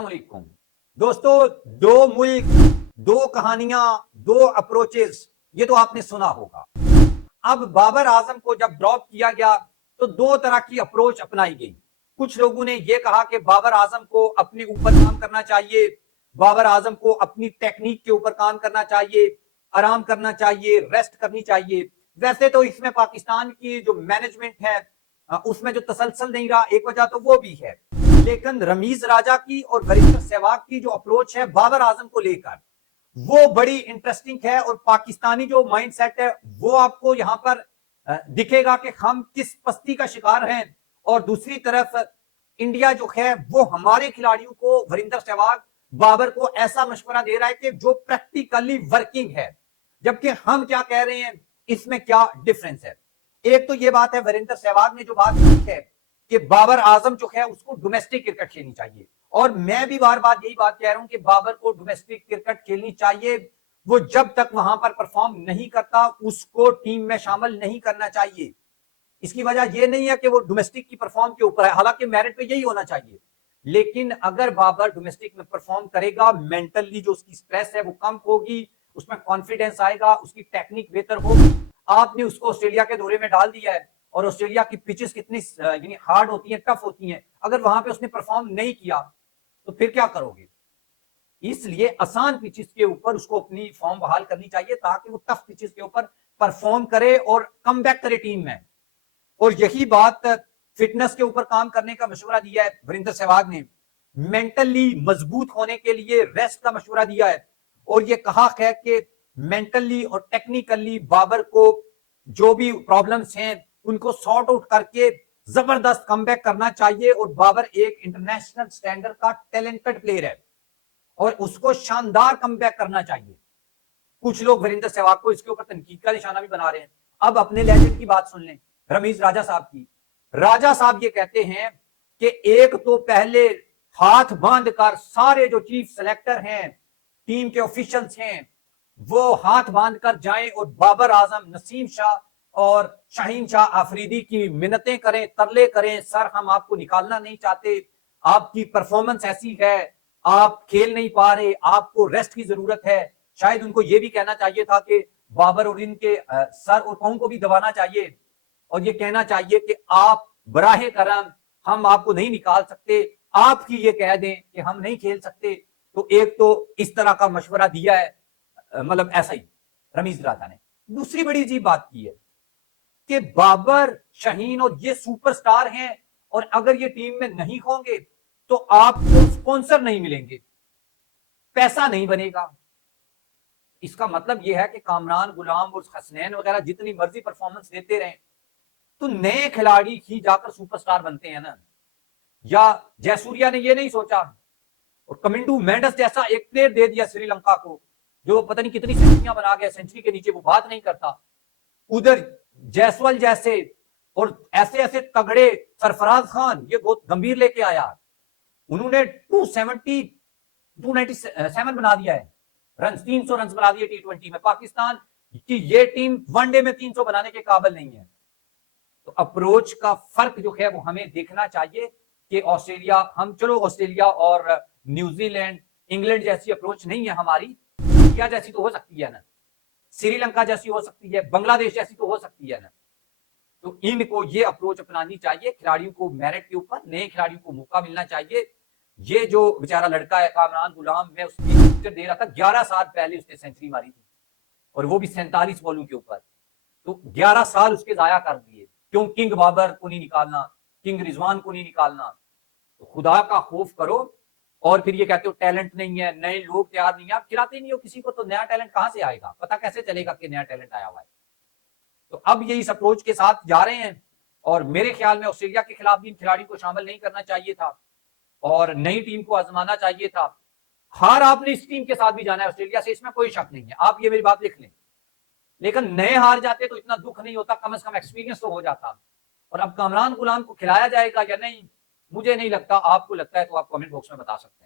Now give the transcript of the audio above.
अस्सलाम वालेकुम दोस्तों। दो मुल्क, दो कहानियां, दो अप्रोचेस, ये तो आपने सुना होगा। अब बाबर आजम को जब ड्रॉप किया गया तो दो तरह की अप्रोच अपनाई गई। कुछ लोगों ने यह कहा कि बाबर आजम को अपने ऊपर काम करना चाहिए, बाबर आजम को अपनी टेक्निक के ऊपर काम करना चाहिए, आराम करना चाहिए, रेस्ट करनी चाहिए। वैसे तो इसमें पाकिस्तान की जो मैनेजमेंट है उसमें जो तसलसल नहीं रहा, एक वजह तो वो भी है। लेकिन रमीज राजा की और वरिंदर सहवाग की जो अप्रोच है बाबर आजम को लेकर, वो बड़ी इंटरेस्टिंग है। और पाकिस्तानी जो माइंडसेट है वो आपको यहां पर दिखेगा कि हम किस पस्ती का शिकार हैं। और दूसरी तरफ इंडिया जो है वो हमारे खिलाड़ियों को, वरिंदर सहवाग, बाबर को ऐसा मशवरा दे रहा है कि जो प्रैक्टिकली वर्किंग है। जबकि हम क्या कह रहे हैं, इसमें क्या डिफरेंस है। एक तो ये बात है, वरिंदर सहवाग ने जो बात की है कि बाबर आजम जो है उसको डोमेस्टिक क्रिकेट खेलनी चाहिए, और मैं भी बार बार यही बात कह रहा हूं कि बाबर को डोमेस्टिक क्रिकेट खेलनी चाहिए। वो जब तक वहां पर परफॉर्म नहीं करता उसको टीम में शामिल नहीं करना चाहिए। इसकी वजह यह नहीं है कि वो डोमेस्टिक की परफॉर्म के ऊपर है, हालांकि मेरिट पे यही होना चाहिए। लेकिन अगर बाबर डोमेस्टिक में परफॉर्म करेगा, मेंटली जो उसकी स्ट्रेस है वो कम होगी, उसमें कॉन्फिडेंस आएगा, उसकी टेक्निक बेहतर होगी। आपने उसको ऑस्ट्रेलिया के दौरे में डाल दिया है, और ऑस्ट्रेलिया की पिचेस कितनी यानी हार्ड होती हैं, टफ होती हैं। अगर वहां पे उसने परफॉर्म नहीं किया तो फिर क्या करोगे। इसलिए आसान पिचेस के ऊपर उसको अपनी फॉर्म बहाल करनी चाहिए, ताकि वो टफ पिचेस के ऊपर परफॉर्म करे और कम बैक करे टीम में। और यही बात फिटनेस के ऊपर काम करने का मशवरा दिया है वरिंदर सहवाग ने। मेंटली मजबूत होने के लिए रेस्ट का मशवरा दिया है, और ये कहा है कि मेंटली और टेक्निकली बाबर को जो भी प्रॉब्लम्स हैं उनको सॉर्ट आउट करके जबरदस्त कमबैक करना चाहिए। और बाबर एक इंटरनेशनल स्टैंडर्ड का टैलेंटेड प्लेयर है और उसको शानदार कमबैक करना चाहिए। कुछ लोग वरिंदर सहवाग को इसके ऊपर तनकीद का निशाना भी बना रहे हैं। अब अपने लेजेंड की बात सुन लें, रमीज राजा साहब की। राजा साहब ये कहते हैं कि एक तो पहले हाथ बांध कर सारे जो चीफ सेलेक्टर हैं, टीम के ऑफिशियल्स हैं, वो हाथ बांध कर जाएं और बाबर आजम, नसीम शाह और शाहीन शाह आफरीदी की मिन्नतें करें, तरले करें, सर हम आपको निकालना नहीं चाहते, आपकी परफॉर्मेंस ऐसी है, आप खेल नहीं पा रहे, आपको रेस्ट की जरूरत है। शायद उनको यह भी कहना चाहिए था कि बाबर और इनके सर और पांव को भी दबाना चाहिए, और ये कहना चाहिए कि आप बराहे करम हम आपको नहीं निकाल सकते, आप ही ये कह दें कि हम नहीं खेल सकते। तो एक तो इस तरह का मशवरा दिया है, मतलब ऐसा ही रमीज राजा ने। दूसरी बड़ी अजीब बात की है कि बाबर, शाहीन और ये सुपरस्टार हैं, और अगर ये टीम में नहीं होंगे तो आपको स्पॉन्सर नहीं मिलेंगे, पैसा नहीं बनेगा। इसका मतलब यह है कि कामरान, गुलाम और हसनैन वगैरह जितनी मर्जी परफॉर्मेंस देते रहे तो नए खिलाड़ी ही जाकर सुपरस्टार बनते हैं ना। या जयसूर्या ने यह नहीं सोचा और कमिंडू मेंडस जैसा एक प्लेयर दे दिया श्रीलंका को, जो पता नहीं कितनी सेंचुरियां बना गया, सेंचुरी के नीचे वो बात नहीं करता। उधर जयसवाल जैसे और ऐसे ऐसे तगड़े, सरफराज खान ये बहुत गंभीर लेके आया, उन्होंने 297 बना दिया है रन, 300 रन बना दिए T20 में। पाकिस्तान की ये टीम वनडे में 300 बनाने के काबिल नहीं है। तो अप्रोच का फर्क जो है वो हमें देखना चाहिए कि ऑस्ट्रेलिया, हम चलो ऑस्ट्रेलिया और न्यूजीलैंड, इंग्लैंड जैसी अप्रोच नहीं है हमारी, इंडिया जैसी तो हो सकती है ना, श्रीलंका जैसी हो सकती है, बांग्लादेश जैसी तो हो सकती है ना। तो इनको ये अप्रोच अपनानी चाहिए, खिलाड़ियों को मेरिट के ऊपर, नए खिलाड़ियों को मौका मिलना चाहिए। ये जो बेचारा लड़का है कामरान गुलाम, मैं उसकी पिक्चर दे रहा था, 11 साल पहले उसने सेंचुरी मारी थी, और वो भी 47 बॉलों के ऊपर। तो 11 साल उसके जाया कर दिए। क्यों किंग बाबर को नहीं निकालना, किंग रिजवान को नहीं निकालना। तो खुदा का खौफ करो। और फिर ये कहते हो टैलेंट नहीं है, नए लोग तैयार नहीं है, आप खिलाते नहीं हो किसी को, तो नया टैलेंट कहां से आएगा, पता कैसे चलेगा कि नया टैलेंट आया हुआ है। तो अब ये इस अप्रोच के साथ जा रहे हैं, और मेरे ख्याल में ऑस्ट्रेलिया के खिलाफ भी इन खिलाड़ियों को शामिल नहीं करना चाहिए था और नई टीम को आजमाना चाहिए था। हार आपने इस टीम के साथ भी जाना है ऑस्ट्रेलिया से, इसमें कोई शक नहीं है, आप ये मेरी बात लिख लें। लेकिन नए हार जाते तो इतना दुख नहीं होता, कम से कम एक्सपीरियंस तो हो जाता। और अब कामरान गुलाम को खिलाया जाएगा या नहीं, मुझे नहीं लगता। आपको लगता है तो आप कमेंट बॉक्स में बता सकते हैं।